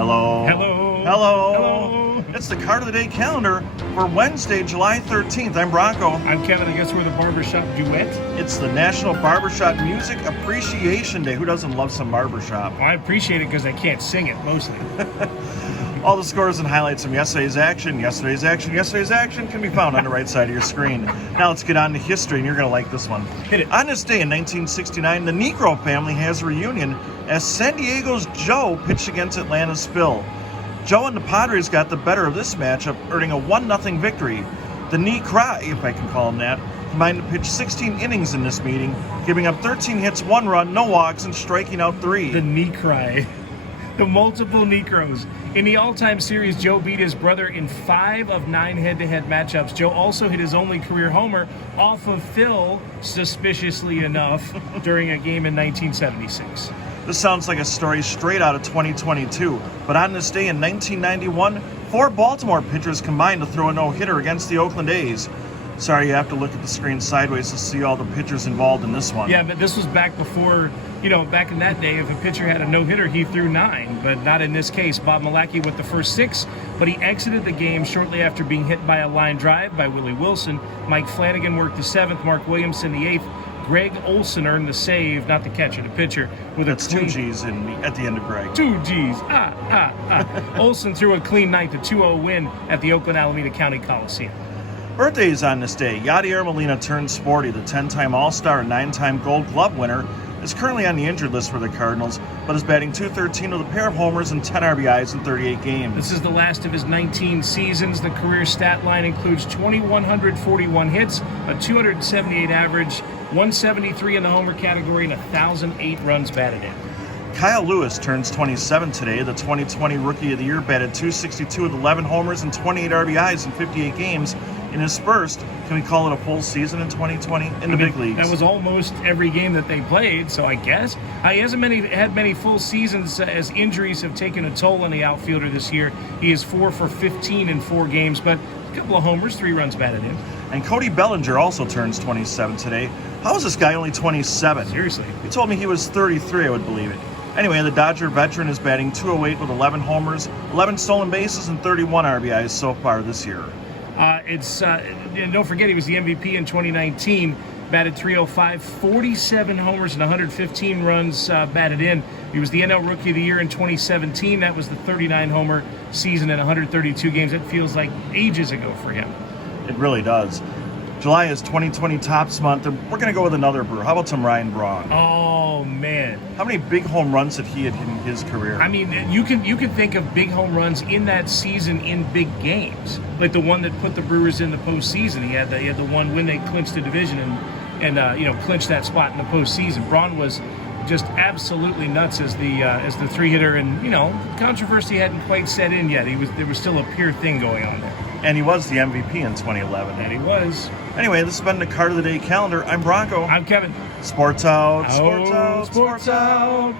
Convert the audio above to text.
Hello. Hello. Hello. Hello. It's the Card of the Day calendar for Wednesday, July 13th. I'm Bronco. I'm Kevin. I guess we're the barbershop duet. It's the National Barbershop Music Appreciation Day. Who doesn't love some barbershop? Well, I appreciate it because I can't sing it mostly. All the scores and highlights from yesterday's action can be found on the right side of your screen. Now let's get on to history, and you're going to like this one. Hit it. On this day in 1969, the Niekro family has a reunion as San Diego's Joe pitched against Atlanta's Phil. Joe and the Padres got the better of this matchup, earning a 1-0 victory. The Niekros, if I can call them that, combined to pitch 16 innings in this meeting, giving up 13 hits, 1 run, no walks, and striking out 3. The Niekro. The multiple Niekros. In the all-time series, Joe beat his brother in 5 of 9 head-to-head matchups. Joe also hit his only career homer off of Phil, suspiciously enough, during a game in 1976. This sounds like a story straight out of 2022, but on this day in 1991, 4 Baltimore pitchers combined to throw a no-hitter against the Oakland A's. Sorry, you have to look at the screen sideways to see all the pitchers involved in this one. Yeah, but this was back before, back in that day, if a pitcher had a no-hitter, he threw 9, but not in this case. Bob Malecki with the first 6, but he exited the game shortly after being hit by a line drive by Willie Wilson. Mike Flanagan worked the 7th, Mark Williamson the 8th. Greg Olson earned the save, not the catcher, the pitcher, with That's a clean... 2 G's at the end of Greg. 2 G's. Olson threw a clean night, the 2-0 win at the Oakland Alameda County Coliseum. Birthdays on this day. Yadier Molina turns 40. The 10-time All-Star and 9-time Gold Glove winner is currently on the injured list for the Cardinals, but is batting .213 with a pair of homers and 10 RBIs in 38 games. This is the last of his 19 seasons. The career stat line includes 2,141 hits, a 278 average, 173 in the homer category, and 1,008 runs batted in. Kyle Lewis turns 27 today. The 2020 Rookie of the Year batted .262 with 11 homers and 28 RBIs in 58 games. In his first, can we call it a full season in 2020 in the big leagues? That was almost every game that they played, so I guess. He hasn't had many full seasons as injuries have taken a toll on the outfielder this year. He is 4 for 15 in 4 games, but a couple of homers, 3 runs batted in. And Cody Bellinger also turns 27 today. How is this guy only 27? Seriously. You told me he was 33, I would believe it. Anyway, the Dodger veteran is batting .208 with 11 homers, 11 stolen bases, and 31 RBIs so far this year. Don't forget he was the MVP in 2019, batted .305, 47 homers and 115 runs batted in. He was the NL Rookie of the Year in 2017. That was the 39-homer season in 132 games. It feels like ages ago for him. It really does. July is 2020 Tops month, and we're going to go with another brewer. How about some Ryan Braun? Oh, man. How many big home runs did he hit in his career? I mean, you can think of big home runs in that season in big games, like the one that put the Brewers in the postseason. He had the one when they clinched the division and clinched that spot in the postseason. Braun was just absolutely nuts as the 3-hitter, and controversy hadn't quite set in yet. There was still a pure thing going on there. And he was the MVP in 2011. And he was. Anyway, this has been the Card of the Day calendar. I'm Bronco. I'm Kevin. Sports out. Sports out.